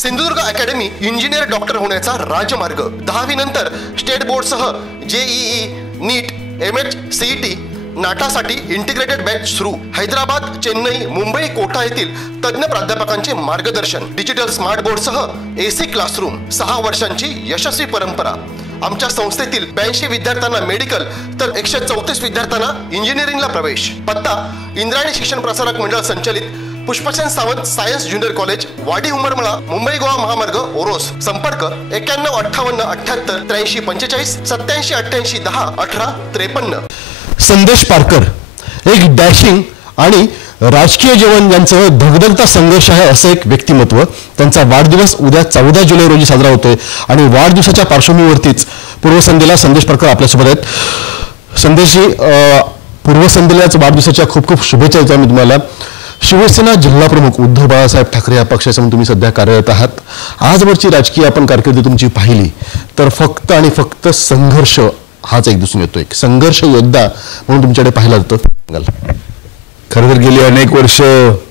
Sindhudurg academy engineer doctor होण्याचा राजमार्ग। 10वी नंतर स्टेट बोर्डसह JEE, नीट, MH, CET, नाटासाठी इंटिग्रेटेड बॅच सुरू। हैदराबाद, चेन्नई, मुंबई, कोटा येथील तज्ञ प्राध्यापकांचे मार्गदर्शन। डिजिटल स्मार्ट बोर्डसह AC क्लासरूम। 6 वर्षांची यशस्वी परंपरा। आमच्या संस्थेतील 82 विद्यार्थ्यांना मेडिकल तर 134 विद्यार्थ्यांना इंजिनिअरिंगला प्रवेश। पत्ता इंद्रायणी शिक्षण प्रसारक मंडळ संचलित Pushpasen Sawant science junior college, वाडी उमरमळा, मुंबई गोवा महामार्ग, ओरोस। संपर्क 91 58 78 83 45 87 88 10 18 53। संदेश पारकर एक डॅशिंग आणि राजकीय जीवन यांचं धगधगता संघर्ष आहे असं एक व्यक्तिमत्व। त्यांचा वाढदिवस उद्या 14 जुलै रोजी साजरा होतोय आणि वाढदिवसाच्या पार्श्वभूमीवरतीच पूर्वसंध्येला संदेश पारकर आपल्यासोबत आहेत। संदेशजी, पूर्वसंध्येलाच वाढदिवसाच्या खूप खूप शुभेच्छा देतो मी तुम्हाला। शिवसेना जिल्हा प्रमुख उद्धव बाळासाहेब ठाकरे या पक्षाच्या तुम्ही सध्या कार्यरत आहात। आजवरची राजकीय आपण कारकीर्द तुमची पाहिली तर फक्त आणि फक्त संघर्ष हाच एक दिसून येतो। एक संघर्ष योद्धा म्हणून तुमच्याकडे पाहिला जातो। खरं तर गेली अनेक वर्ष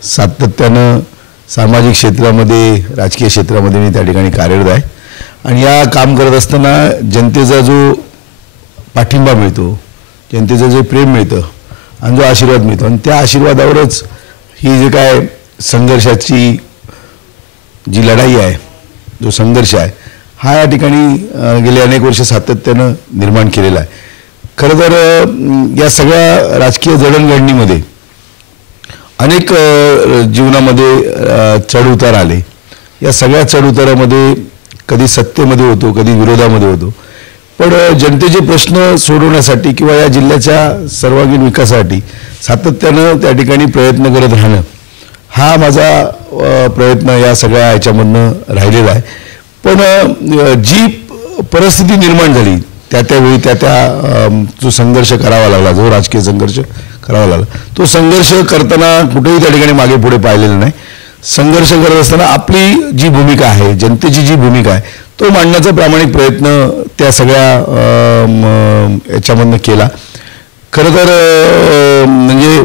सातत्यानं सामाजिक क्षेत्रामध्ये, राजकीय क्षेत्रामध्ये मी त्या ठिकाणी कार्यरत आहे आणि या काम करत असताना जनतेचा जो पाठिंबा मिळतो, जनतेचं जे प्रेम मिळतं आणि जो आशीर्वाद मिळतो आणि त्या आशीर्वादावरच ही जे काय संघर्षाची जी लढाई आहे, जो संघर्ष आहे, हा या ठिकाणी गेले अनेक वर्ष सातत्यानं निर्माण केलेला आहे। खरं तर या सगळ्या राजकीय जडणघडणीमध्ये अनेक जीवनामध्ये चढ उतार आले। या सगळ्या चढ उतारामध्ये कधी सत्तेमध्ये होतो, कधी विरोधामध्ये होतो, पण जनतेचे प्रश्न सोडवण्यासाठी किंवा या जिल्ह्याच्या सर्वांगीण विकासासाठी सातत्यानं त्या ठिकाणी प्रयत्न करत राहणं हा माझा प्रयत्न या सगळ्या ह्याच्यामधनं राहिलेला आहे। पण जी परिस्थिती निर्माण झाली त्यावेळी त्या जो संघर्ष करावा लागला, जो राजकीय संघर्ष करावा लागला, तो संघर्ष करताना कुठेही त्या ठिकाणी मागे पुढे पाहिलेलं नाही। संघर्ष करत असताना आपली जी भूमिका आहे, जनतेची जी भूमिका आहे, तो मांडण्याचा प्रामाणिक प्रयत्न त्या सगळ्या याच्यामधनं केला। खरं तर म्हणजे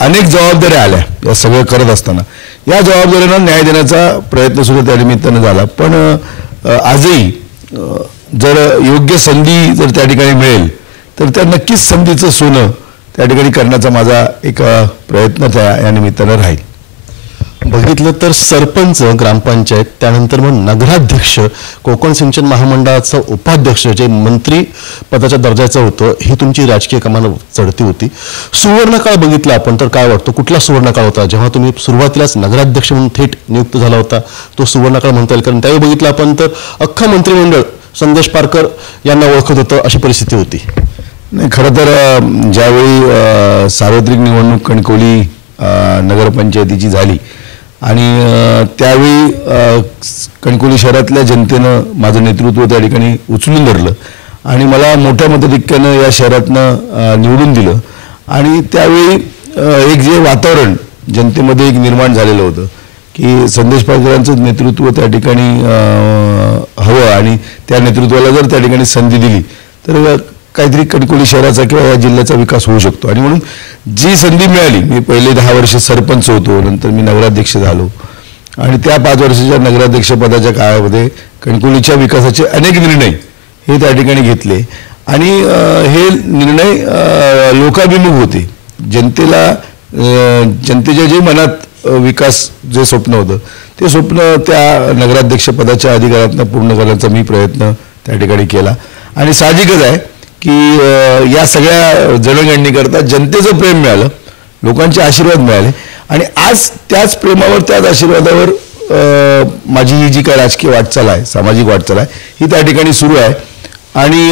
अनेक जबाबदाऱ्या आल्या या सगळं करत असताना। या जबाबदाऱ्यांना न्याय देण्याचा प्रयत्न सुद्धा त्या निमित्तानं झाला। पण आजही जर योग्य संधी जर त्या ठिकाणी मिळेल तर त्या नक्कीच संधीचं सोनं त्या ठिकाणी करण्याचा माझा एक प्रयत्न त्या निमित्तानं राहील। बघितलं तर सरपंच, ग्रामपंचायत, त्यानंतर मग नगराध्यक्ष, कोकण सिंचन महामंडळाचं उपाध्यक्ष जे मंत्री पदाच्या दर्जाचं होतं, ही तुमची राजकीय कमान चढती होती। सुवर्णकाळ बघितला आपण तर काय वाटतं, कुठला सुवर्णकाळ होता जेव्हा तुम्ही सुरुवातीलाच नगराध्यक्ष म्हणून थेट नियुक्त झाला होता? तो सुवर्णकाळ म्हणता येईल, कारण त्यावेळी बघितलं आपण तर अख्खा मंत्रिमंडळ संदेश पारकर यांना ओळखत होतं, अशी परिस्थिती होती। नाही, खरं तर ज्यावेळी सार्वत्रिक निवडणूक कणकवली नगरपंचायतीची झाली आणि त्यावेळी कणकवली शहरातल्या जनतेनं माझं नेतृत्व त्या ठिकाणी उचलून धरलं आणि मला मोठ्या मताधिक्यानं या शहरातनं निवडून दिलं आणि त्यावेळी एक जे वातावरण जनतेमध्ये एक निर्माण झालेलं होतं की संदेश पारकरांचं नेतृत्व त्या ठिकाणी हवं आणि त्या नेतृत्वाला जर त्या ठिकाणी संधी दिली तर काहीतरी कणकवली शहराचा किंवा या जिल्ह्याचा विकास होऊ शकतो। आणि म्हणून जी संधी मिळाली, मी पहिले 10 वर्ष सरपंच होतो, नंतर मी नगराध्यक्ष झालो आणि त्या 5 वर्षाच्या नगराध्यक्षपदाच्या काळामध्ये कणकवलीच्या विकासाचे अनेक निर्णय हे त्या ठिकाणी घेतले आणि हे निर्णय लोकाभिमुख होते। जनतेच्या जे मनात विकास जे स्वप्न होतं ते स्वप्न त्या नगराध्यक्षपदाच्या अधिकारातनं पूर्ण करण्याचा मी प्रयत्न त्या ठिकाणी केला आणि साहजिकच आहे की या सगळ्या जडणघडणीकरता जनतेचं प्रेम मिळालं, लोकांचे आशीर्वाद मिळाले आणि आज त्याच प्रेमावर, त्याच आशीर्वादावर माझी ही जी काय राजकीय वाटचाल आहे, सामाजिक वाटचाल आहे, ही त्या ठिकाणी सुरू आहे आणि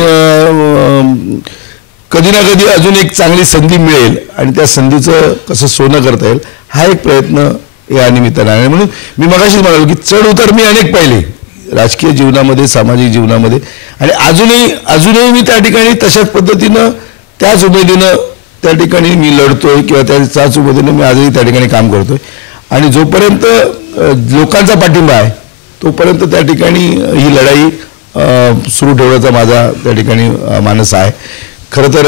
कधी ना कधी अजून एक चांगली संधी मिळेल आणि त्या संधीचं कसं सोनं करता येईल हा एक प्रयत्न या निमित्तानं आहे। म्हणून मी मगाशीच म्हणालो की चढ उतार मी अनेक पाहिले राजकीय जीवनामध्ये, सामाजिक जीवनामध्ये आणि अजूनही मी त्या ठिकाणी तशाच पद्धतीनं, त्याच उमेदीनं त्या ठिकाणी मी लढतोय किंवा त्याच उमेदीनं मी आजही त्या ठिकाणी काम करतोय आणि जोपर्यंत लोकांचा पाठिंबा आहे तोपर्यंत त्या ठिकाणी ही लढाई सुरू ठेवण्याचा माझा त्या ठिकाणी मानस आहे। खरं तर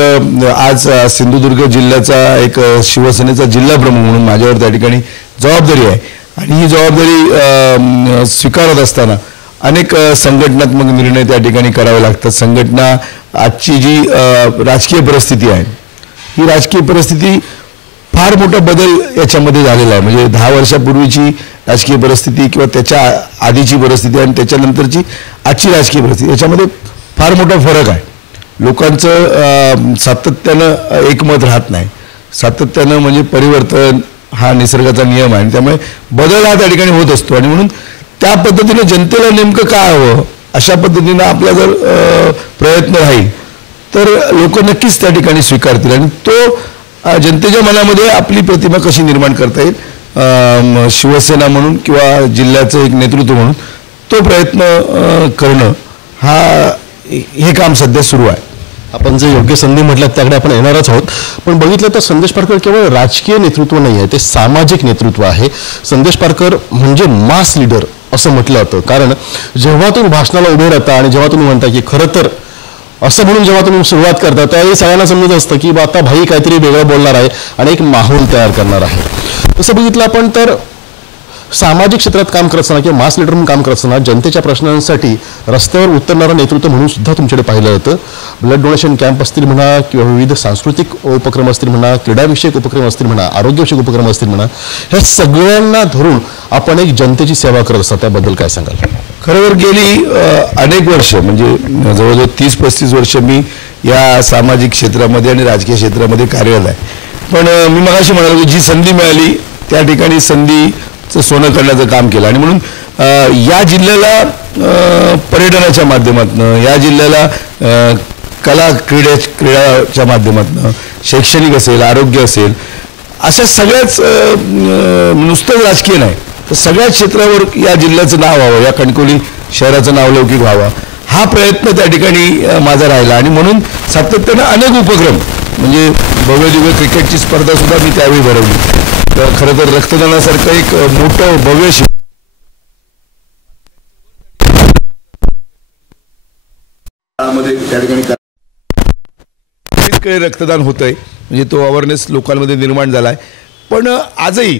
आज सिंधुदुर्ग जिल्ह्याचा एक शिवसेनेचा जिल्हा प्रमुख म्हणून माझ्यावर त्या ठिकाणी जबाबदारी आहे आणि ही जबाबदारी स्वीकारत असताना अनेक संघटनात्मक निर्णय त्या ठिकाणी करावे लागतात. संघटना आजची जी राजकीय परिस्थिती आहे, ही राजकीय परिस्थिती फार मोठा बदल याच्यामध्ये झालेला आहे. म्हणजे 10 वर्षापूर्वीची राजकीय परिस्थिती किंवा त्याच्या आधीची परिस्थिती आणि त्याच्यानंतरची आजची राजकीय परिस्थिती याच्यामध्ये फार मोठा फरक आहे. लोकांचं सातत्यानं एकमत राहत नाही. सातत्यानं म्हणजे परिवर्तन हा निसर्गाचा नियम आहे आणि त्यामुळे बदल हा त्या ठिकाणी होत असतो. आणि म्हणून त्या पद्धतीने जनतेला नेमकं काय हवं अशा पद्धतीनं आपला जर प्रयत्न राहील तर लोक नक्कीच त्या ठिकाणी स्वीकारतील आणि तो जनतेच्या मनामध्ये आपली प्रतिमा कशी निर्माण करता येईल शिवसेना म्हणून किंवा जिल्ह्याचं एक नेतृत्व म्हणून तो प्रयत्न करणं हे काम सध्या सुरू आहे. आपण जे योग्य संधी म्हटलं त्याकडे आपण येणारच आहोत. पण बघितलं तर संदेश पारकर केवळ राजकीय नेतृत्व नाही आहे, ते सामाजिक नेतृत्व आहे. संदेश पारकर म्हणजे मास लीडर असं म्हटलं जातं. कारण जेव्हा तुम्ही भाषणाला उभे राहता आणि जेव्हा तुम्ही म्हणता की खरं तर असं म्हणून जेव्हा तुम्ही सुरुवात करता त्यावेळी सगळ्यांना समजत असतं की आता भाई काहीतरी वेगळं बोलणार आहे आणि एक माहोल तयार करणार आहे. तसं बघितलं आपण तर सामाजिक क्षेत्रात काम करत असताना किंवा मास लीडर म्हणून काम करत असताना जनतेच्या प्रश्नांसाठी रस्त्यावर उतरणारं नेतृत्व म्हणून सुद्धा तुमच्याकडे पाहिलं जातं. ब्लड डोनेशन कॅम्प असतील म्हणा किंवा विविध सांस्कृतिक उपक्रम असतील म्हणा, क्रीडाविषयक उपक्रम असतील म्हणा, आरोग्यविषयक उपक्रम असतील म्हणा, ह्या सगळ्यांना धरून आपण एक जनतेची सेवा करत असता. त्याबद्दल काय सांगाल? खरोखर गेली अनेक वर्ष म्हणजे जवळजवळ 30-35 वर्ष मी या सामाजिक क्षेत्रामध्ये आणि राजकीय क्षेत्रामध्ये कार्यरत आहे. पण मी मगाशी म्हणालो की जी संधी मिळाली त्या ठिकाणी संधीचं सोनं करण्याचं काम केलं आणि म्हणून या जिल्ह्याला पर्यटनाच्या माध्यमातून, या जिल्ह्याला क्रीडाच्या माध्यमातून, शैक्षणिक असेल, आरोग्य असेल, अशा सगळ्याच नुसतंच राजकीय नाही तर सगळ्याच क्षेत्रावर या जिल्ह्याचं नाव व्हावं, या कणकवली शहराचं नाव लौकिक व्हावं हा प्रयत्न त्या ठिकाणी माझा राहिला. आणि म्हणून सातत्यानं अनेक उपक्रम म्हणजे भव्य दिव्य क्रिकेटची स्पर्धा सुद्धा मी त्यावेळी भरवली. तर खरं तर रक्तदानासारखं एक मोठं भव्य त्या ठिकाणी रक्तदान होतंय म्हणजे तो अवेअरनेस लोकांमध्ये निर्माण झालाय. पण आजही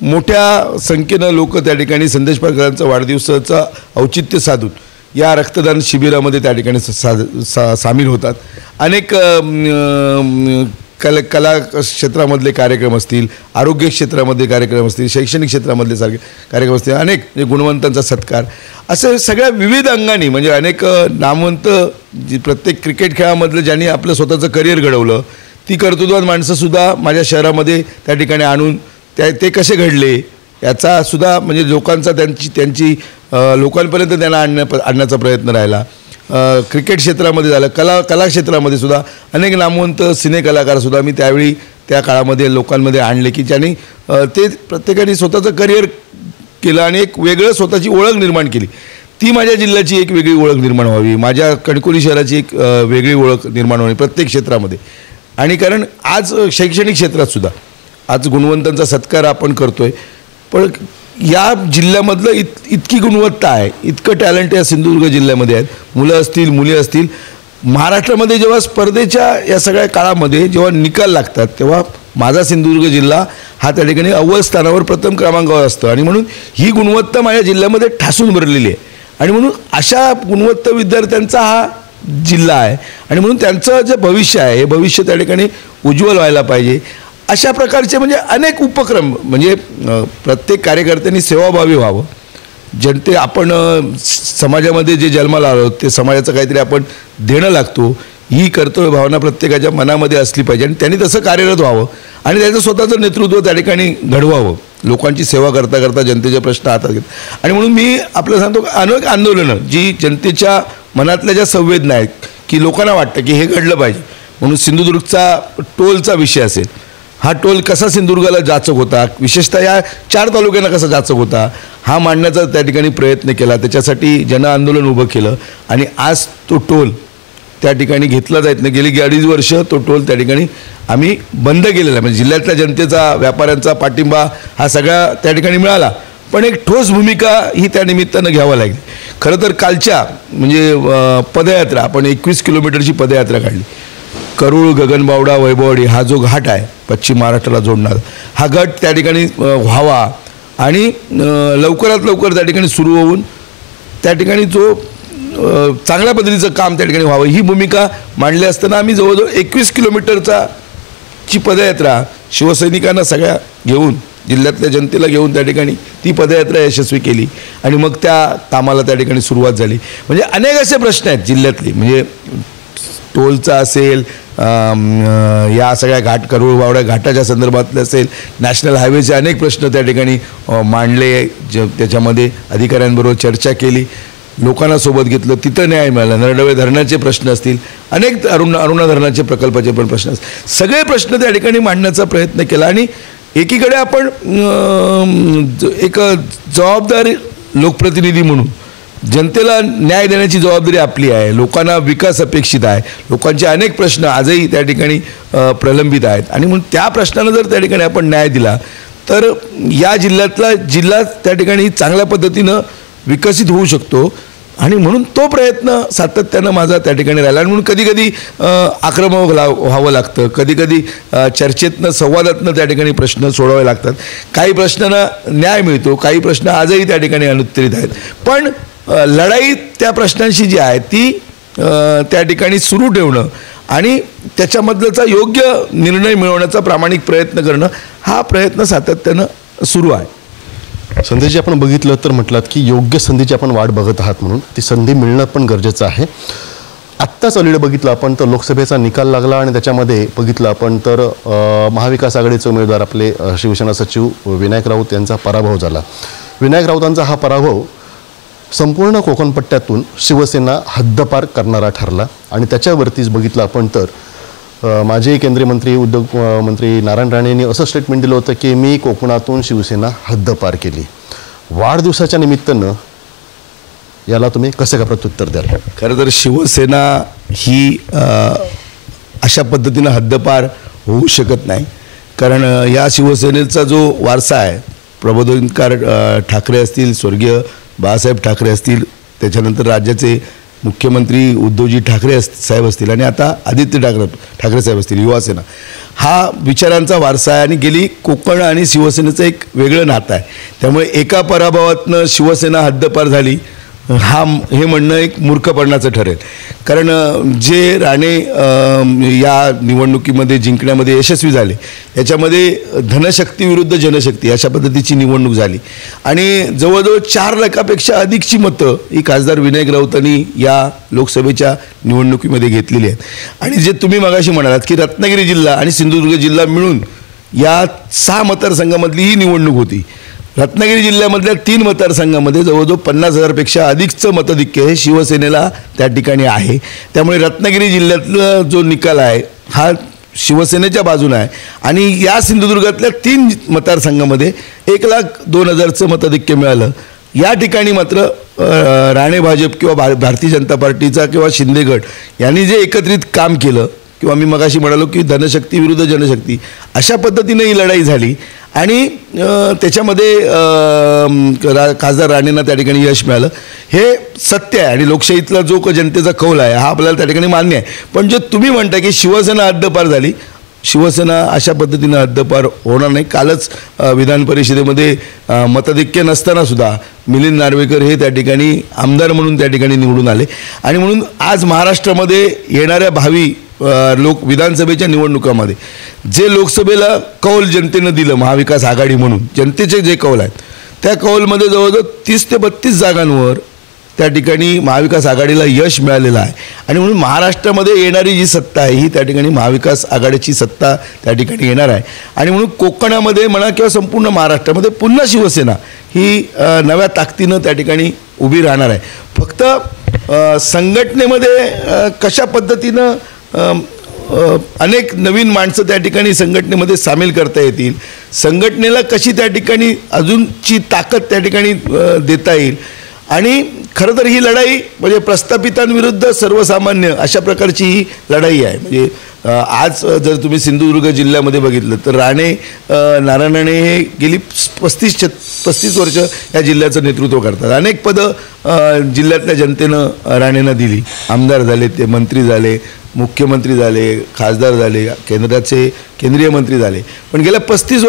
मोठ्या संख्येनं लोक त्या ठिकाणी संदेश पारकरांचा वाढदिवसाचं औचित्य साधून या रक्तदान शिबिरामध्ये त्या ठिकाणी सामील होतात. अनेक कला क्षेत्रामधले कार्यक्रम असतील, आरोग्य क्षेत्रामधले कार्यक्रम असतील, शैक्षणिक क्षेत्रामधले सारखे कार्यक्रम असतील, अनेक गुणवंतांचा सत्कार असे सगळ्या विविध अंगाने म्हणजे अनेक नामवंत प्रत्येक क्रिकेट खेळामधलं ज्यांनी आपलं स्वतःचं करिअर घडवलं ती कर्तृत्ववान माणसंसुद्धा माझ्या शहरामध्ये त्या ठिकाणी आणून ते कसे घडले याचा सुद्धा म्हणजे लोकांचा त्यांची लोकांपर्यंत त्यांना आणण्याचा प्रयत्न राहिला. क्रिकेट क्षेत्रामध्ये झालं, कला क्षेत्रामध्ये सुद्धा अनेक नामवंत सिनेकलाकारसुद्धा मी त्यावेळी त्या काळामध्ये लोकांमध्ये आणले की ज्यांनी ते प्रत्येकाने स्वतःचं करिअर केलं आणि एक वेगळं स्वतःची ओळख निर्माण केली. ती माझ्या जिल्ह्याची एक वेगळी ओळख निर्माण व्हावी, माझ्या कणकवली शहराची एक वेगळी ओळख निर्माण व्हावी प्रत्येक क्षेत्रामध्ये. आणि कारण आज शैक्षणिक क्षेत्रात सुद्धा आज गुणवंतांचा सत्कार आपण करतोय. पण या जिल्ह्यामधलं इतकी गुणवत्ता आहे, इतकं टॅलेंट या सिंधुदुर्ग जिल्ह्यामध्ये आहेत. मुलं असतील, मुली असतील. महाराष्ट्रामध्ये जेव्हा स्पर्धेच्या या सगळ्या काळामध्ये जेव्हा निकाल लागतात तेव्हा माझा सिंधुदुर्ग जिल्हा हा त्या ठिकाणी अव्वल स्थानावर प्रथम क्रमांकावर असतो. आणि म्हणून ही गुणवत्ता माझ्या जिल्ह्यामध्ये ठासून भरलेली आहे. आणि म्हणून अशा गुणवत्ता विद्यार्थ्यांचा हा जिल्हा आहे आणि म्हणून त्यांचं जे भविष्य आहे हे भविष्य त्या ठिकाणी उज्ज्वल व्हायला पाहिजे. अशा प्रकारचे म्हणजे अनेक उपक्रम म्हणजे प्रत्येक कार्यकर्त्यांनी सेवाभावी व्हावं. जनते आपण समाजामध्ये जे जन्माला आलो ते समाजाचं काहीतरी आपण देणं लागतो ही कर्तव्य भावना प्रत्येकाच्या मनामध्ये असली पाहिजे आणि त्यांनी तसं कार्यरत व्हावं आणि त्याचं स्वतःचं नेतृत्व त्या ठिकाणी घडवावं. लोकांची सेवा करता करता जनतेचे प्रश्न हातात घेत. आणि म्हणून मी आपलं सांगतो अनेक आंदोलनं जी जनतेच्या मनातल्या ज्या संवेदना आहेत की लोकांना वाटतं की हे घडलं पाहिजे म्हणून सिंधुदुर्गचा टोलचा विषय असेल, हा टोल कसा सिंधुदुर्गाला जाचक होता, विशेषतः या 4 तालुक्यांना कसा जाचक होता हा मांडण्याचा त्या ठिकाणी प्रयत्न केला. त्याच्यासाठी जनआंदोलन उभं केलं आणि आज तो टोल त्या ठिकाणी घेतला जात नाही. गेली 2.5 वर्ष तो टोल त्या ठिकाणी आम्ही बंद केलेला आहे. म्हणजे जिल्ह्यातल्या जनतेचा, व्यापाऱ्यांचा पाठिंबा हा सगळा त्या ठिकाणी मिळाला. पण एक ठोस भूमिका ही त्या निमित्तानं घ्यावं लागली. खरं तर कालच्या म्हणजे पदयात्रा आपण 21 किलोमीटरची पदयात्रा काढली. करूळ, गगनबावडा, वैभववाडी हा जो घाट आहे पश्चिम महाराष्ट्राला जोडणार हा घाट त्या ठिकाणी व्हावा आणि लवकरात लवकर त्या ठिकाणी सुरू होऊन त्या ठिकाणी जो चांगल्या पद्धतीचं काम त्या ठिकाणी व्हावं ही भूमिका मांडली असताना आम्ही जवळजवळ 21 किलोमीटरचा ची पदयात्रा शिवसैनिकांना सगळ्या घेऊन जिल्ह्यातल्या जनतेला घेऊन त्या ठिकाणी ती पदयात्रा यशस्वी केली आणि मग त्या कामाला त्या ठिकाणी सुरुवात झाली. म्हणजे अनेक असे प्रश्न आहेत जिल्ह्यातले, म्हणजे टोलचा असेल, या सगळ्या करूळ बावड्या घाटाच्या संदर्भातले असेल, नॅशनल हायवेचे अनेक प्रश्न त्या ठिकाणी मांडले, त्याच्यामध्ये अधिकाऱ्यांबरोबर चर्चा केली, लोकांना सोबत घेतलं, तिथं न्याय मिळाला. नरडवे धरणाचे प्रश्न असतील, अनेक अरुणा धरणाचे प्रकल्पाचे पण प्रश्न असतील, सगळे प्रश्न त्या ठिकाणी मांडण्याचा प्रयत्न केला. आणि एकीकडे आपण एक जबाबदार लोकप्रतिनिधी म्हणून जनतेला न्याय देण्याची जबाबदारी आपली आहे. लोकांना विकास अपेक्षित आहे, लोकांचे अनेक प्रश्न आजही त्या ठिकाणी प्रलंबित आहेत आणि म्हणून त्या प्रश्नांना जर त्या ठिकाणी आपण न्याय दिला तर या जिल्हा त्या ठिकाणी चांगल्या पद्धतीनं विकसित होऊ शकतो. आणि म्हणून तो प्रयत्न सातत्यानं माझा त्या ठिकाणी राहिला. आणि म्हणून कधी कधी आक्रमक व्हावं लागतं, कधी कधी चर्चेतनं संवादातनं त्या ठिकाणी प्रश्न सोडवावे लागतात. काही प्रश्नांना न्याय मिळतो, काही प्रश्न आजही त्या ठिकाणी अनुत्तरित आहेत. पण लढाई त्या प्रश्नांशी जी आहे ती त्या ठिकाणी सुरू ठेवणं आणि त्याच्यामधलंचा योग्य निर्णय मिळवण्याचा प्रामाणिक प्रयत्न करणं हा प्रयत्न सातत्यानं सुरू आहे. संदेशजी, आपण बघितलं तर म्हटलात की योग्य संधीची आपण वाट बघत आहात, म्हणून ती संधी मिळणं पण गरजेचं आहे. आत्ताच अलीकडे बघितलं आपण तर लोकसभेचा निकाल लागला आणि त्याच्यामध्ये बघितलं आपण तर महाविकास आघाडीचे उमेदवार आपले शिवसेना सचिव विनायक राऊत यांचा पराभव झाला. विनायक राऊतांचा हा पराभव संपूर्ण कोकणपट्ट्यातून शिवसेना हद्दपार करणारा ठरला. आणि त्याच्यावरतीच बघितलं आपण तर माजी केंद्रीय मंत्री उद्योग मंत्री नारायण राणे यांनी असं स्टेटमेंट दिलं होतं की मी कोकणातून शिवसेना हद्दपार केली. वाढदिवसाच्या निमित्तानं याला तुम्ही कसं का प्रत्युत्तर द्याल? खरं तर शिवसेना ही अशा पद्धतीनं हद्दपार होऊ शकत नाही, कारण या शिवसेनेचा जो वारसा आहे, प्रबोधनकार ठाकरे असतील, स्वर्गीय बाळासाहेब ठाकरे असतील, त्याच्यानंतर राज्याचे मुख्यमंत्री उद्धवजी ठाकरे साहेब असतील आणि आता आदित्य ठाकरे साहेब असतील, युवासेना हा विचारांचा वारसा आहे आणि गेली कोकण आणि शिवसेनेचं एक वेगळं नातं आहे. त्यामुळे एका पराभवातनं शिवसेना हद्दपार झाली हे म्हणणं एक मूर्खपणाचं ठरेल. कारण जे राणे या निवडणुकीमध्ये जिंकण्यामध्ये यशस्वी झाले याच्यामध्ये धनशक्ती विरुद्ध जनशक्ती अशा पद्धतीची निवडणूक झाली आणि जवळजवळ 4 लाखापेक्षा अधिकची मतं ही खासदार विनायक राऊतांनी या लोकसभेच्या निवडणुकीमध्ये घेतलेली आहेत. आणि जे तुम्ही मगाशी म्हणालात की रत्नागिरी जिल्हा आणि सिंधुदुर्ग जिल्हा मिळून या 6 मतदारसंघामधली ही निवडणूक होती. रत्नागिरी जिल्ह्यामधल्या 3 मतदारसंघामध्ये जवळजवळ 50,000पेक्षा अधिकचं मताधिक्य हे शिवसेनेला त्या ठिकाणी आहे. त्यामुळे रत्नागिरी जिल्ह्यातला जो निकाल आहे हा शिवसेनेच्या बाजूने आहे आणि या सिंधुदुर्गातल्या 3 मतदारसंघामध्ये 1,02,000चं मताधिक्य मिळालं. या ठिकाणी मात्र राणे भाजप किंवा भारतीय जनता पार्टीचा किंवा शिंदे गट यांनी जे एकत्रित काम केलं किंवा मी मगाशी म्हणालो की धनशक्ती विरुद्ध जनशक्ती अशा पद्धतीने ही लढाई झाली आणि त्याच्यामध्ये खासदार राणेंना त्या ठिकाणी यश मिळालं. हे सत्य आहे आणि लोकशाहीतला जो जनतेचा कौल आहे हा आपल्याला त्या ठिकाणी मान्य आहे. पण जे तुम्ही म्हणता की शिवसेना हद्दपार झाली, शिवसेना अशा पद्धतीनं हद्दपार होणार नाही. कालच विधान परिषदेमध्ये मताधिक्य नसताना सुद्धा मिलिंद नार्वेकर हे त्या ठिकाणी आमदार म्हणून त्या ठिकाणी निवडून आले आणि म्हणून आज महाराष्ट्रामध्ये येणाऱ्या भावी विधानसभेच्या निवडणुकामध्ये जे लोकसभेला कौल जनतेनं दिलं महाविकास आघाडी म्हणून जनतेचे जे कौल आहेत त्या कौलमध्ये जवळजवळ 30 ते 32 जागांवर त्या ठिकाणी महाविकास आघाडीला यश मिळालेलं आहे. आणि म्हणून महाराष्ट्रामध्ये येणारी जी सत्ता आहे ही त्या ठिकाणी महाविकास आघाडीची सत्ता त्या ठिकाणी येणार आहे. आणि म्हणून कोकणामध्ये म्हणा किंवा संपूर्ण महाराष्ट्रामध्ये पुन्हा शिवसेना ही नव्या ताकदीनं त्या ठिकाणी उभी राहणार आहे. फक्त संघटनेमध्ये कशा पद्धतीनं अनेक नवीन माणसं त्या ठिकाणी संघटनेमध्ये सामील करता येतील, संघटनेला कशी त्या ठिकाणी अजूनची ताकद त्या ठिकाणी देता येईल. आणि खरं तर ही लढाई म्हणजे प्रस्थापितांविरुद्ध सर्वसामान्य अशा प्रकारची ही लढाई आहे. म्हणजे आज जर तुम्ही सिंधुदुर्ग जिल्ह्यामध्ये बघितलं तर नारायण राणे हे गेली 35 वर्ष या जिल्ह्याचं नेतृत्व करतात. अनेक पदं जिल्ह्यातल्या जनतेनं राणेंना दिली, आमदार झाले, ते मंत्री झाले, मुख्यमंत्री झाले, खासदार झाले, केंद्राचे केंद्रीय मंत्री झाले, पण गेल्या 35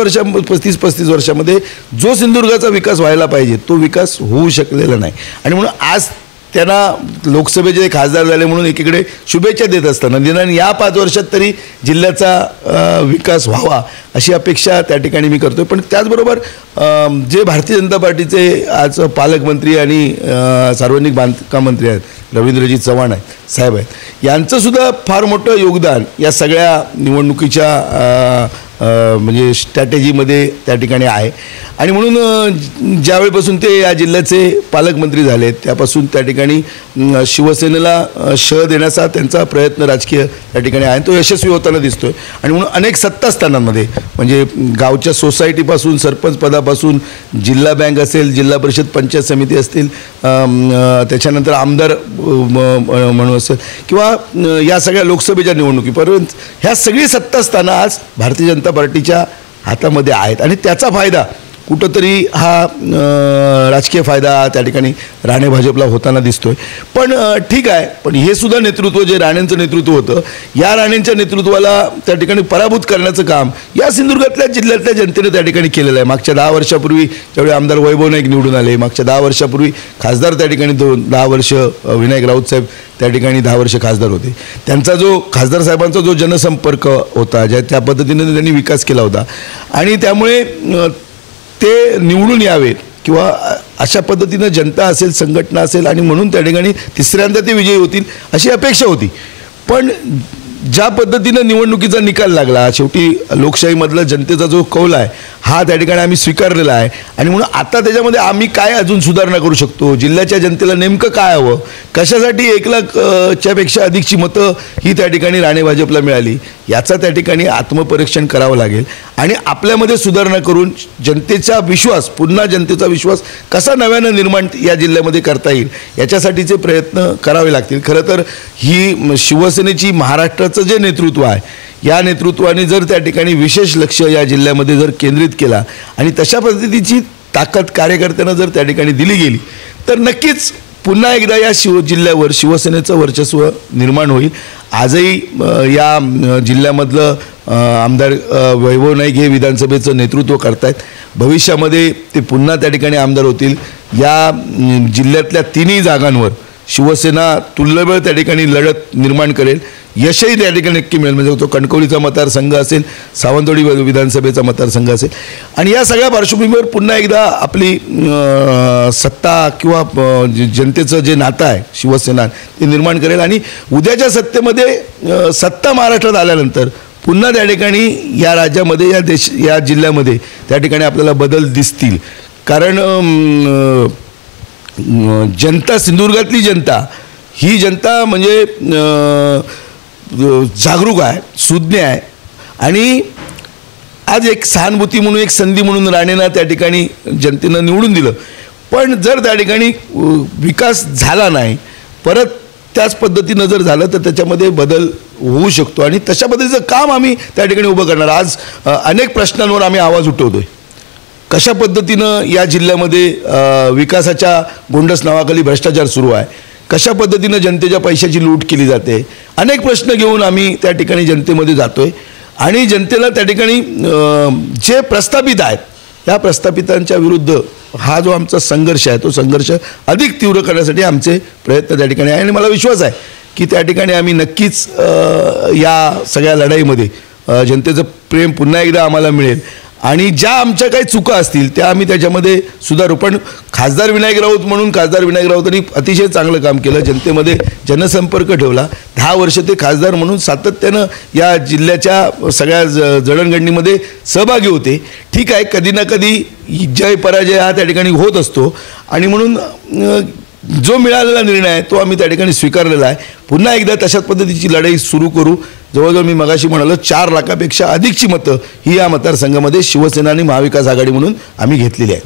वर्षामध्ये जो सिंधुदुर्गाचा विकास व्हायला पाहिजे तो विकास होऊ शकलेला नाही. आणि म्हणून आज त्यांना लोकसभेचे खासदार झाले म्हणून एकीकडे शुभेच्छा देत असताना निदान या 5 वर्षात तरी जिल्ह्याचा विकास व्हावा अशी अपेक्षा त्या ठिकाणी मी करतो. पण त्याचबरोबर जे भारतीय जनता पार्टीचे आज पालकमंत्री आणि सार्वजनिक बांधकाम मंत्री आहेत रवींद्रजी चव्हाण आहेत साहेब आहेत, यांचंसुद्धा फार मोठं योगदान या सगळ्या निवडणुकीच्या म्हणजे स्ट्रॅटेजीमध्ये त्या ठिकाणी आहे. आणि म्हणून ज्यावेळेपासून ते या जिल्ह्याचे पालकमंत्री झाले त्यापासून त्या ठिकाणी शिवसेनेला शह देण्याचा त्यांचा प्रयत्न राजकीय त्या ठिकाणी आहे, तो यशस्वी होताना दिसतोय. आणि म्हणून अनेक सत्तास्थानांमध्ये म्हणजे गावच्या सोसायटीपासून सरपंच पदापासून जिल्हा बँक असेल, जिल्हा परिषद पंचायत समिती असतील, त्याच्यानंतर आमदार म्हणून असेल किंवा या सगळ्या लोकसभेच्या निवडणुकीपर्यंत ह्या सगळी सत्तास्थानं आज भारतीय जनता पार्टीच्या हातामध्ये आहेत. आणि त्याचा फायदा कुठंतरी हा राजकीय फायदा त्या ठिकाणी राणे भाजपला होताना दिसतोय. पण ठीक आहे, पण हे सुद्धा नेतृत्व जे राणेंचं नेतृत्व होतं, या राणेंच्या नेतृत्वाला त्या ठिकाणी पराभूत करण्याचं काम या सिंधुदुर्गातल्या जिल्ह्यातल्या जनतेने त्या ठिकाणी केलेलं आहे. मागच्या 10 वर्षापूर्वी ज्यावेळी आमदार वैभव नाईक निवडून आले, मागच्या 10 वर्षापूर्वी खासदार त्या ठिकाणी 10 वर्ष विनायक राऊत साहेब त्या ठिकाणी 10 वर्ष खासदार होते. त्यांचा जो खासदार साहेबांचा जो जनसंपर्क होता, ज्या त्या पद्धतीने त्यांनी विकास केला होता आणि त्यामुळे ते निवडून यावेत किंवा अशा पद्धतीनं जनता असेल, संघटना असेल आणि म्हणून त्या ठिकाणी तिसऱ्यांदा ते विजयी होतील अशी अपेक्षा होती. पण ज्या पद्धतीनं निवडणुकीचा निकाल लागला, शेवटी लोकशाहीमधला जनतेचा जो कौल आहे हा त्या ठिकाणी आम्ही स्वीकारलेला आहे. आणि म्हणून आता त्याच्यामध्ये आम्ही काय अजून सुधारणा करू शकतो, जिल्ह्याच्या जनतेला नेमकं काय हवं, कशासाठी 1 लाखच्या पेक्षा अधिकची मतं ही त्या ठिकाणी राणे भाजपला मिळाली, याचा त्या ठिकाणी आत्मपरीक्षण करावं लागेल. आणि आपल्यामध्ये सुधारणा करून जनतेचा विश्वास, पुन्हा जनतेचा विश्वास कसा नव्यानं निर्माण या जिल्ह्यामध्ये करता येईल याच्यासाठीचे प्रयत्न करावे लागतील. खरं तर ही शिवसेनेची महाराष्ट्राचं जे नेतृत्व आहे या नेतृत्वाने जर त्या ठिकाणी विशेष लक्ष या जिल्ह्यामध्ये जर केंद्रित केला आणि तशा पद्धतीची ताकद कार्यकर्त्यांना जर त्या ठिकाणी दिली गेली तर नक्कीच पुन्हा एकदा या जिल्ह्यावर शिवसेनेचं वर्चस्व निर्माण होईल. आजही या जिल्ह्यामधलं आमदार वैभव नाईक हे विधानसभेचं नेतृत्व करतायत. भविष्यामध्ये ते पुन्हा त्या ठिकाणी आमदार होतील. या जिल्ह्यातल्या 3ही जागांवर शिवसेना तुल्यबळ त्या ठिकाणी लढत निर्माण करेल. यशही त्या ठिकाणी नक्की मिळेल. म्हणजे तो कणकवलीचा मतदारसंघ असेल, सावंतवाडी विधानसभेचा मतदारसंघ असेल. आणि या सगळ्या पार्श्वभूमीवर पुन्हा एकदा आपली सत्ता किंवा जनतेचं जे नातं आहे शिवसेना ते निर्माण करेल. आणि उद्याच्या सत्तेमध्ये सत्ता महाराष्ट्रात आल्यानंतर पुन्हा त्या ठिकाणी या राज्यामध्ये या जिल्ह्यामध्ये त्या ठिकाणी आपल्याला बदल दिसतील. कारण जनता, सिंधुदुर्गातली जनता ही जनता म्हणजे जागरूक आहे, सुज्ञ आहे. आणि आज एक सहानुभूती म्हणून, एक संधी म्हणून राणेंना त्या ठिकाणी जनतेनं निवडून दिलं. पण जर त्या ठिकाणी विकास झाला नाही, परत त्याच पद्धतीनं जर झालं तर त्याच्यामध्ये बदल होऊ शकतो. आणि तशा पद्धतीचं काम आम्ही त्या ठिकाणी उभं करणार. आज अनेक प्रश्नांवर आम्ही आवाज उठवतोय. कशा पद्धतीनं या जिल्ह्यामध्ये विकासाच्या गोंडस नावाखाली भ्रष्टाचार सुरू आहे, कशा पद्धतीनं जनतेच्या पैशाची लूट केली जाते, अनेक प्रश्न घेऊन आम्ही त्या ठिकाणी जनतेमध्ये जातोय. आणि जनतेला त्या ठिकाणी जे प्रस्थापित आहेत या प्रस्थापितांच्या विरुद्ध हा जो आमचा संघर्ष आहे तो संघर्ष अधिक तीव्र करण्यासाठी आमचे प्रयत्न त्या ठिकाणी आहे. आणि मला विश्वास आहे की त्या ठिकाणी आम्ही नक्कीच या सगळ्या लढाईमध्ये जनतेचं प्रेम पुन्हा एकदा आम्हाला मिळेल. आणि ज्या आमच्या काही चुका असतील त्या आम्ही त्याच्यामध्ये सुधारू. पण खासदार विनायक राऊत म्हणून खासदार विनायक राऊतांनी अतिशय चांगलं काम केलं, जनतेमध्ये जनसंपर्क ठेवला. 10 वर्ष ते खासदार म्हणून सातत्यानं या जिल्ह्याच्या सगळ्या जडणघडणीमध्ये सहभागी होते. ठीक आहे, कधी ना कधी जय पराजय हा त्या ठिकाणी होत असतो. आणि म्हणून जो मिळालेला निर्णय आहे तो आम्ही त्या ठिकाणी स्वीकारलेला आहे. पुन्हा एकदा तशाच पद्धतीची लढाई सुरू करू. जवळजवळ मी मगाशी म्हणालो 4 लाखापेक्षा अधिकची मतं ही या मतदारसंघामध्ये शिवसेना आणि महाविकास आघाडी म्हणून आम्ही घेतलेली आहे.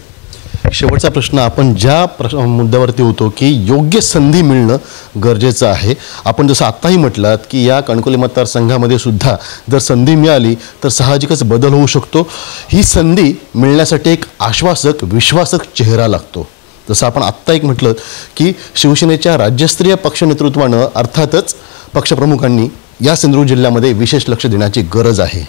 शेवटचा प्रश्न, आपण ज्या मुद्द्यावरती होतो की योग्य संधी मिळणं गरजेचं आहे. आपण जसं आत्ताही म्हटलात की या कणकवली मतदारसंघामध्ये सुद्धा जर संधी मिळाली तर साहजिकच बदल होऊ शकतो. ही संधी मिळण्यासाठी एक आश्वासक, विश्वासक चेहरा लागतो. जसं आपण आत्ता एक म्हटलं की शिवसेनेच्या राज्यस्तरीय पक्ष नेतृत्वानं अर्थातच पक्षप्रमुखांनी या सिंधुदुर्ग जिल्ह्यामध्ये विशेष लक्ष देण्याची गरज आहे.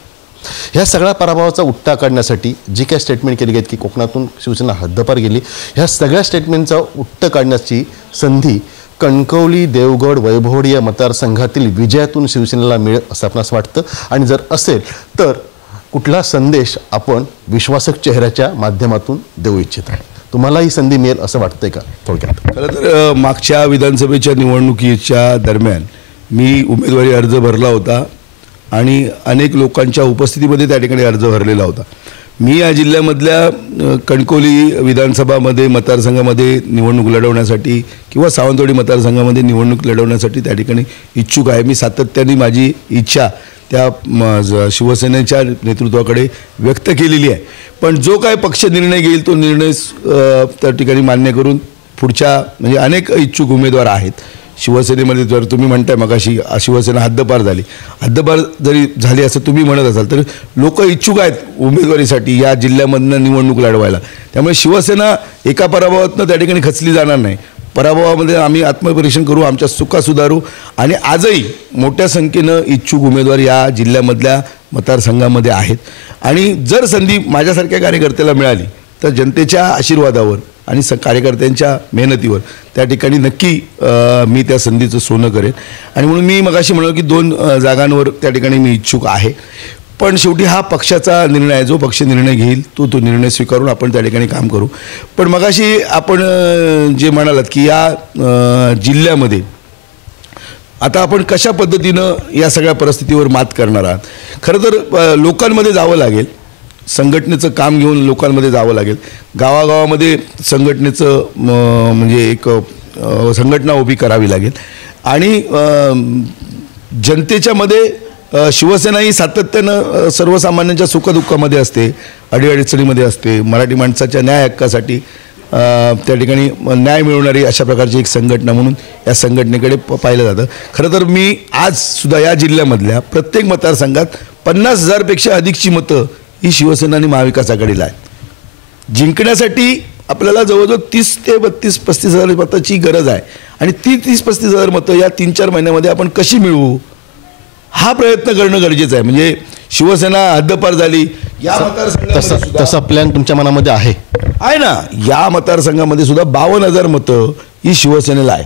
ह्या सगळ्या पराभवाचा उट्टा काढण्यासाठी जी काय स्टेटमेंट केली गेली की कोकणातून शिवसेना हद्दपार गेली, ह्या सगळ्या स्टेटमेंटचा उट्टा काढण्याची संधी कणकवली, देवगड, वैभववाडी या मतदारसंघातील विजयातून शिवसेनेला मिळेल असं आपणास वाटतं. आणि जर असेल तर कुठला संदेश आपण विश्वासक चेहऱ्याच्या माध्यमातून देऊ इच्छित आहे? तुम्हाला ही संधी मिळेल असं वाटतंय का? थोडक्यात खरं तर मागच्या विधानसभेच्या निवडणुकीच्या दरम्यान मी उमेदवारी अर्ज भरला होता आणि अनेक लोकांच्या उपस्थितीमध्ये त्या ठिकाणी अर्ज भरलेला होता. मी या जिल्ह्यामधल्या कणकवली विधानसभामध्ये मतदारसंघामध्ये निवडणूक लढवण्यासाठी किंवा सावंतवाडी मतदारसंघामध्ये निवडणूक लढवण्यासाठी त्या ठिकाणी इच्छुक आहे. मी सातत्याने माझी इच्छा त्या शिवसेनेच्या नेतृत्वाकडे व्यक्त केलेली आहे. पण जो काय पक्ष निर्णय घेईल तो निर्णय त्या ठिकाणी मान्य करून पुढच्या म्हणजे अनेक इच्छुक उमेदवार आहेत शिवसेनेमध्ये. जर तुम्ही म्हणताय मगाशी शिवसेना हद्दपार झाली, हद्दपार जरी झाली असं तुम्ही म्हणत असाल तर लोक इच्छुक आहेत उमेदवारीसाठी या जिल्ह्यामधनं निवडणूक लढवायला. त्यामुळे शिवसेना एका पराभवातनं त्या ठिकाणी खचली जाणार नाही. पराभवामध्ये आम्ही आत्मपरीक्षण करू, आमच्या चुका सुधारू आणि आजही मोठ्या संख्येनं इच्छुक उमेदवार या जिल्ह्यामधल्या मतदारसंघामध्ये आहेत. आणि जर संधी माझ्यासारख्या कार्यकर्त्याला मिळाली तर जनतेच्या आशीर्वादावर आणि कार्यकर्त्यांच्या मेहनतीवर त्या ठिकाणी नक्की मी त्या संधीचं सोनं करेन. आणि म्हणून मी मगाशी म्हणालो की 2 जागांवर त्या ठिकाणी मी इच्छुक आहे. पण शेवटी हा पक्षाचा निर्णय आहे. जो पक्ष निर्णय घेईल तो निर्णय स्वीकारून आपण त्या ठिकाणी काम करू. पण मगाशी आपण जे म्हणालात की या जिल्ह्यामध्ये आता आपण कशा पद्धतीनं या सगळ्या परिस्थितीवर मात करणार आहात. खरं तर लोकांमध्ये जावं लागेल, संघटनेचं काम घेऊन लोकांमध्ये जावं लागेल. गावागावामध्ये संघटनेचं म्हणजे एक संघटना उभी करावी लागेल. आणि जनतेच्यामध्ये शिवसेना ही सातत्यानं सर्वसामान्यांच्या सुखदुःखामध्ये असते, अडीअडचणीमध्ये असते. मराठी माणसाच्या न्याय हक्कासाठी त्या ठिकाणी न्याय मिळवणारी अशा प्रकारची एक संघटना म्हणून या संघटनेकडे पाहिलं जातं. खरं तर मी आजसुद्धा या जिल्ह्यामधल्या प्रत्येक मतदारसंघात 50,000पेक्षा अधिकची मतं ही शिवसेना आणि महाविकास आघाडीला आहे. जिंकण्यासाठी आपल्याला जवळजवळ 30 ते 32-35 हजार मताची गरज आहे. आणि ती 30-35 हजार मतं या 3-4 महिन्यामध्ये आपण कशी मिळवू हा प्रयत्न करणं गरजेचं आहे. म्हणजे शिवसेना हद्दपार झाली या मतदारसंघात तसा प्लॅन तुमच्या मनामध्ये आहे ना. या मतदारसंघामध्ये सुद्धा 52,000 मतं ही शिवसेनेला आहे.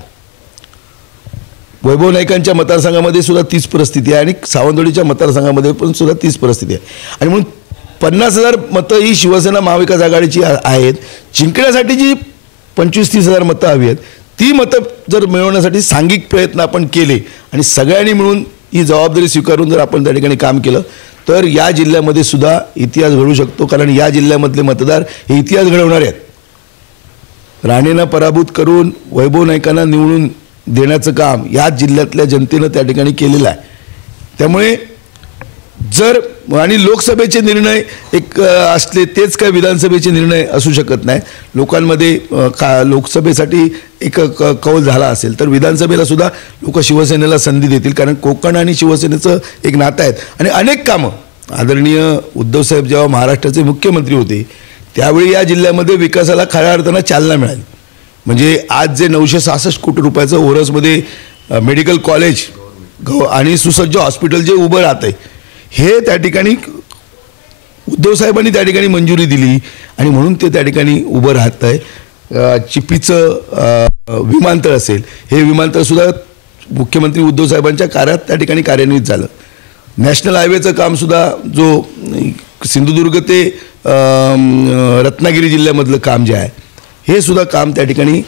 वैभव नाईकांच्या मतदारसंघामध्ये सुद्धा तीच परिस्थिती आहे आणि सावंतवाडीच्या मतदारसंघामध्ये पण सुद्धा तीच परिस्थिती आहे. आणि म्हणून 50,000 मतं ही शिवसेना महाविकास आघाडीची आहेत. जिंकण्यासाठी जी 25-30 हजार मतं हवी आहेत ती मतं जर मिळवण्यासाठी सांघिक प्रयत्न आपण केले आणि सगळ्यांनी मिळून ही जबाबदारी स्वीकारून जर आपण त्या ठिकाणी काम केलं तर या जिल्ह्यामध्ये सुद्धा इतिहास घडू शकतो. कारण या जिल्ह्यामधले मतदार हे इतिहास घडवणारे आहेत. राणेंना पराभूत करून वैभव नाईकांना निवडून देण्याचं काम या जिल्ह्यातल्या जनतेनं त्या ठिकाणी केलेलं आहे. त्यामुळे जर आणि लोकसभेचे निर्णय एक असले तेच काय विधानसभेचे निर्णय असू शकत नाही. लोकांमध्ये लोकसभेसाठी एक कौल झाला असेल तर विधानसभेला सुद्धा लोक शिवसेनेला संधी देतील. कारण कोकण आणि शिवसेनेचं एक नातं आहे. आणि अनेक कामं आदरणीय उद्धवसाहेब जेव्हा महाराष्ट्राचे मुख्यमंत्री होते त्यावेळी या जिल्ह्यामध्ये विकासाला खऱ्या अर्थानं चालना मिळाली. म्हणजे आज जे 966 कोटी रुपयाचं ओरसमध्ये मेडिकल कॉलेज आणि सुसज्ज हॉस्पिटल जे उभं राहत आहे हे त्या ठिकाणी उद्धवसाहेबांनी त्या ठिकाणी मंजुरी दिली आणि म्हणून ते त्या ठिकाणी उभं राहत आहे. चिपीचं विमानतळ असेल हे विमानतळसुद्धा मुख्यमंत्री उद्धवसाहेबांच्या कार्यात त्या ठिकाणी कार्यान्वित झालं. नॅशनल हायवेचं कामसुद्धा जो सिंधुदुर्ग ते रत्नागिरी जिल्ह्यामधलं काम जे आहे हे सुद्धा काम त्या ठिकाणी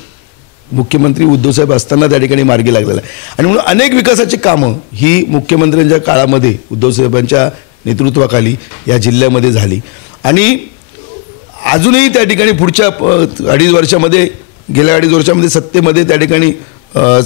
मुख्यमंत्री उद्धवसाहेब असताना त्या ठिकाणी मार्गी लागलेलं आहे. आणि म्हणून अनेक विकासाची कामं ही मुख्यमंत्र्यांच्या काळामध्ये उद्धवसाहेबांच्या नेतृत्वाखाली या जिल्ह्यामध्ये झाली. आणि अजूनही त्या ठिकाणी पुढच्या 2.5 वर्षामध्ये गेल्या 2.5 वर्षामध्ये सत्तेमध्ये त्या ठिकाणी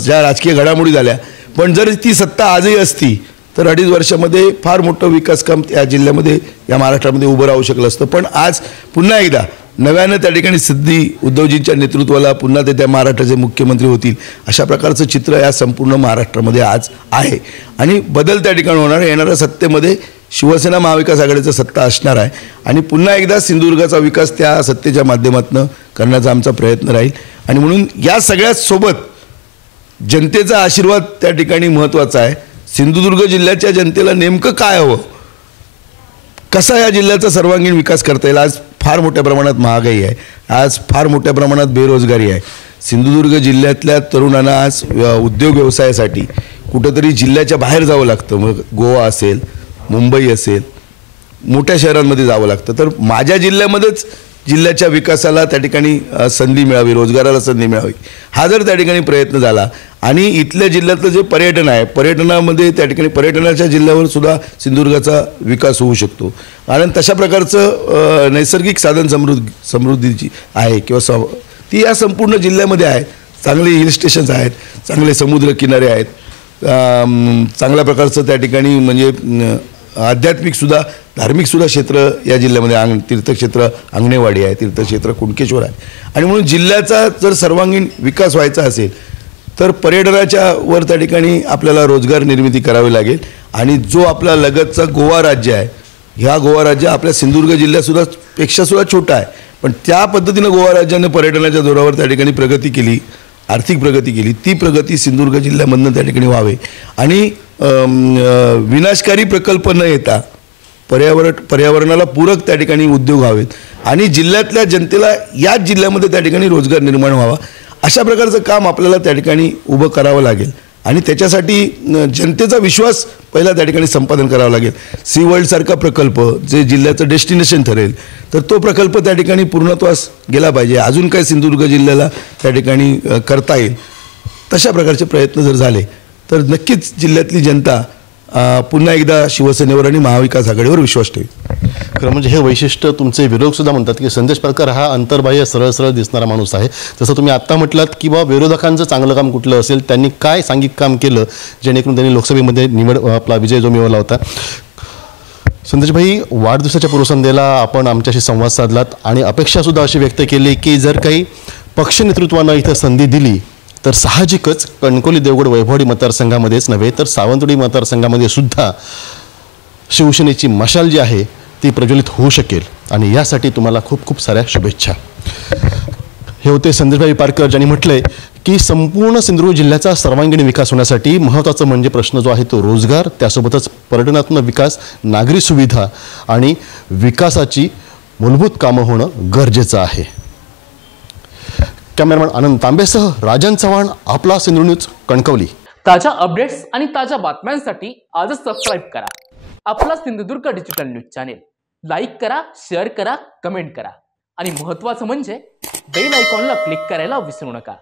ज्या राजकीय घडामोडी झाल्या पण जर ती सत्ता आजही असती तर 2.5 वर्षामध्ये फार मोठं विकास काम या जिल्ह्यामध्ये या महाराष्ट्रामध्ये उभं राहू शकलं असतं. पण आज पुन्हा एकदा नव्यानं त्या ठिकाणी सिद्धी उद्धवजींच्या नेतृत्वाला पुन्हा ते त्या महाराष्ट्राचे मुख्यमंत्री होतील अशा प्रकारचं चित्र या संपूर्ण महाराष्ट्रामध्ये आज आहे. आणि बदल त्या ठिकाणी होणार. येणाऱ्या सत्तेमध्ये शिवसेना महाविकास आघाडीचं सत्ता असणार आहे आणि पुन्हा एकदा सिंधुदुर्गाचा विकास त्या सत्तेच्या माध्यमातून करण्याचा आमचा प्रयत्न राहील. आणि म्हणून या सगळ्याच सोबत जनतेचा आशीर्वाद त्या ठिकाणी महत्त्वाचा आहे. सिंधुदुर्ग जिल्ह्याच्या जनतेला नेमकं काय हवं, कसा या जिल्ह्याचा सर्वांगीण विकास करता येईल. आज फार मोठ्या प्रमाणात महागाई आहे, आज फार मोठ्या प्रमाणात बेरोजगारी आहे. सिंधुदुर्ग जिल्ह्यातल्या तरुणांना आज उद्योग व्यवसायासाठी कुठंतरी जिल्ह्याच्या बाहेर जावं लागतं. मग गोवा असेल, मुंबई असेल, मोठ्या शहरांमध्ये जावं लागतं. तर माझ्या जिल्ह्यामध्येच जिल्ह्याच्या विकासाला त्या ठिकाणी संधी मिळावी, रोजगाराला संधी मिळावी, हा जर त्या ठिकाणी प्रयत्न झाला आणि इथल्या जिल्ह्यातलं जे पर्यटन आहे, पर्यटनामध्ये त्या ठिकाणी पर्यटनाच्या जिल्ह्यावर सुद्धा सिंधुदुर्गाचा विकास होऊ शकतो. कारण तशा प्रकारचं नैसर्गिक साधन समृद्धीची आहे किंवा ती या संपूर्ण जिल्ह्यामध्ये आहे. चांगले हिल स्टेशन्स आहेत, चांगले समुद्रकिनारे आहेत, चांगल्या प्रकारचं त्या ठिकाणी म्हणजे आध्यात्मिकसुद्धा धार्मिकसुद्धा क्षेत्र या जिल्ह्यामध्ये तीर्थक्षेत्र अंगणेवाडी आहे, तीर्थक्षेत्र कुणकेश्वर आहे. आणि म्हणून जिल्ह्याचा जर सर्वांगीण विकास व्हायचा असेल तर पर्यटनाच्या वर त्या ठिकाणी आपल्याला रोजगार निर्मिती करावी लागेल. आणि जो आपला लगतचा गोवा राज्य आहे, ह्या गोवा राज्य आपल्या सिंधुदुर्ग जिल्ह्यासुद्धा पेक्षासुद्धा छोटा आहे, पण त्या पद्धतीनं गोवा राज्याने पर्यटनाच्या जोरावर त्या ठिकाणी प्रगती केली, आर्थिक प्रगती केली. ती प्रगती सिंधुदुर्ग जिल्ह्यामधनं त्या ठिकाणी व्हावे. आणि विनाशकारी प्रकल्प न येता पर्यावरणाला पूरक त्या ठिकाणी उद्योग व्हावेत आणि जिल्ह्यातल्या जनतेला याच जिल्ह्यामध्ये त्या ठिकाणी रोजगार निर्माण व्हावा, अशा प्रकारचं काम आपल्याला त्या ठिकाणी उभं करावं लागेल. आणि त्याच्यासाठी जनतेचा विश्वास पहिला त्या ठिकाणी संपादन करावं लागेल. सी वर्ल्डसारखा प्रकल्प जे जिल्ह्याचं डेस्टिनेशन ठरेल, तर तो प्रकल्प त्या ठिकाणी पूर्णत्वास गेला पाहिजे. अजून काय सिंधुदुर्ग जिल्ह्याला त्या ठिकाणी करता येईल, तशा प्रकारचे प्रयत्न जर झाले तर नक्कीच जिल्ह्यातली जनता पुन्हा एकदा शिवसेनेवर आणि महाविकास आघाडीवर विश्वास ठेवेल. खरं म्हणजे हे वैशिष्ट्य तुमचे विरोधक सुद्धा म्हणतात की संदेश पारकर हा अंतर्बाह्य सरळ सरळ दिसणारा माणूस आहे. जसं तुम्ही आत्ता म्हटलात की बा विरोधकांचं चांगलं काम कुठलं असेल, त्यांनी काय सांघिक काम केलं जेणेकरून त्यांनी लोकसभेमध्ये आपला विजय जो मिळवला होता. संदेशभाई, वाढदिवसाच्या पूर्वसंध्येला आपण आमच्याशी संवाद साधलात आणि अपेक्षासुद्धा अशी व्यक्त केली की जर काही पक्ष नेतृत्वानं इथं संधी दिली तर साहजिकच कणकवली देवगड वैभववाडी मतदारसंघामध्येच नव्हे तर सावंतवाडी मतदारसंघामध्ये सुद्धा शिवसेनेची मशाल जी आहे ती प्रज्वलित होऊ शकेल. आणि यासाठी तुम्हाला खूप खूप साऱ्या शुभेच्छा. हे होते संदेशभाई पारकर, ज्यांनी म्हटलंय की संपूर्ण सिंधुदुर्ग जिल्ह्याचा सर्वांगीण विकास होण्यासाठी महत्त्वाचा म्हणजे प्रश्न जो आहे तो रोजगार, त्यासोबतच पर्यटनात्मक विकास, नागरी सुविधा आणि विकासाची मूलभूत कामं होणं गरजेचं आहे. कॅमेरामॅन आनंद तांबेसह राजन चव्हाण, आपला सिंधुदुर्ग न्यूज, कणकवली. ताज्या अपडेट्स आणि ताज्या बातम्यांसाठी आजच सबस्क्राईब करा आपला Sindhudurg digital news channel. Like करा, शेअर करा, कमेंट करा आणि महत्त्वाचं म्हणजे बेल आयकॉनला क्लिक करायला विसरू नका.